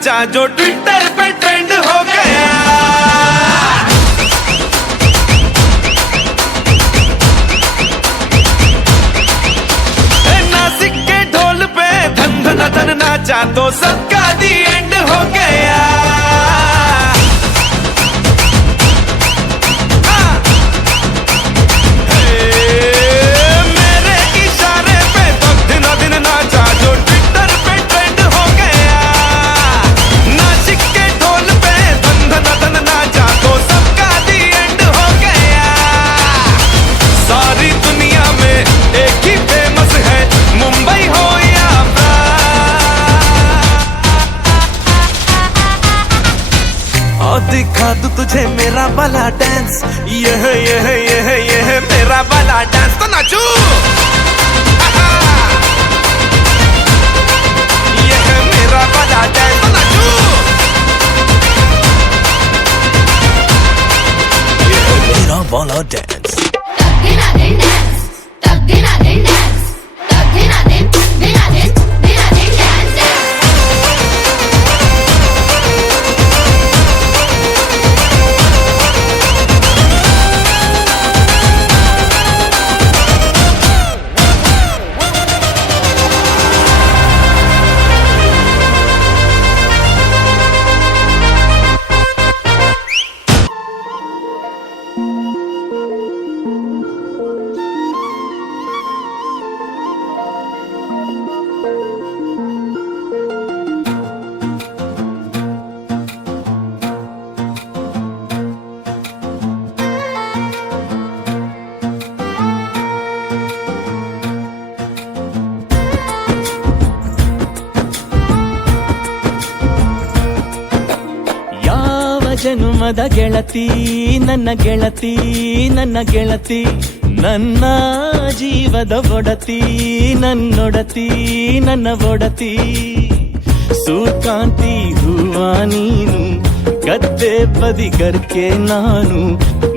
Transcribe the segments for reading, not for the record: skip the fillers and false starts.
नाचा जो ट्विटर पे ट्रेंड हो गया। नासिक के ढोल पे धन धन धन नाचा तो सबका दी एंड हो गया। दिखा दूं तुझे मेरा वाला डांस, ये मेरा वाला डांस तो नाचू। ये है मेरा वाला डांस तो नाचू। ये है मेरा वाला डांस। ಜನುಮದ ಗೆಳತಿ ನನ್ನ ಗೆಳತಿ, ನನ್ನ ಗೆಳತಿ ನನ್ನ ಜೀವದ ಒಡತಿ, ನನ್ನೊಡತಿ ನನ್ನ ಒಡತಿ. ಸೂರ್ಕಾಂತಿ ಹೂವ ನೀನು, ಗದ್ದೆ ಬದಿಗರ್ಕೆ ನಾನು,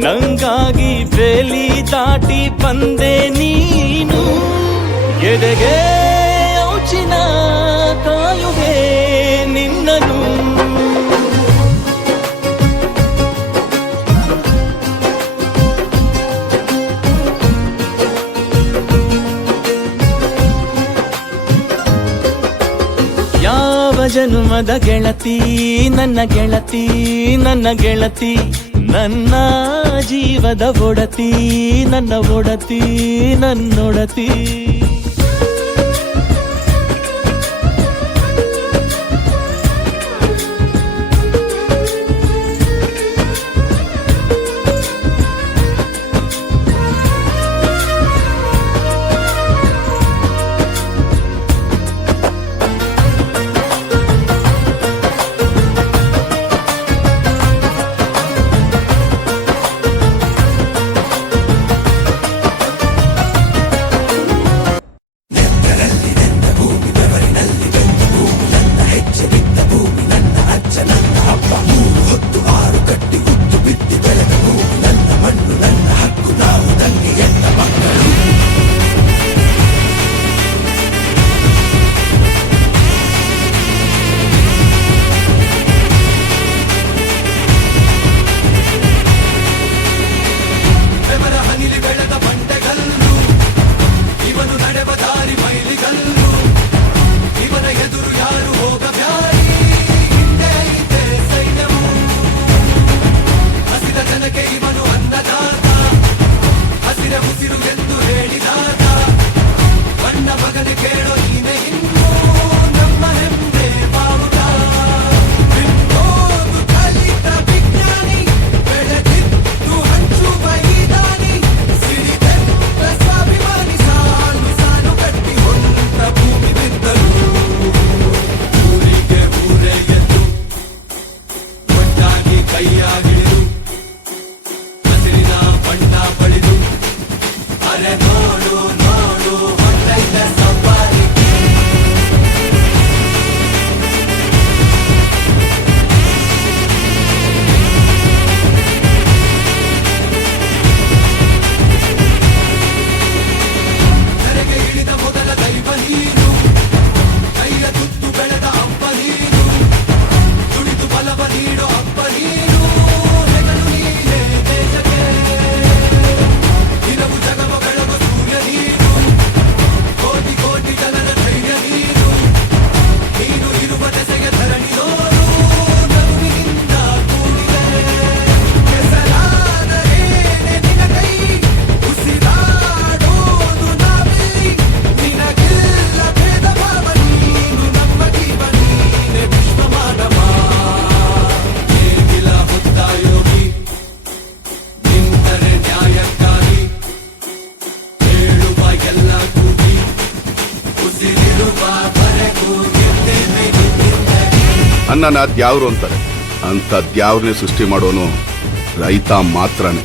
ನಂಗಾಗಿ ಬೇಲಿ ದಾಟಿ ಬಂದೆ ನೀನು. ಎದೆಗೆ ಔಚಿನ ಕಾಯುವೆ ನಿನ್ನನು. ಜನುಮದ ಗೆಳತಿ ನನ್ನ ಗೆಳತಿ, ನನ್ನ ಗೆಳತಿ ನನ್ನ ಜೀವದ ಒಡತಿ, ನನ್ನ ಒಡತಿ ನನ್ನೊಡತಿ. ಅನ್ನನ ದ್ಯಾವ್ರು ಅಂತಾರೆ, ಅಂತ ದ್ಯಾವ್ರನ್ನೇ ಸೃಷ್ಟಿ ಮಾಡೋನು ರೈತ ಮಾತ್ರನೇ.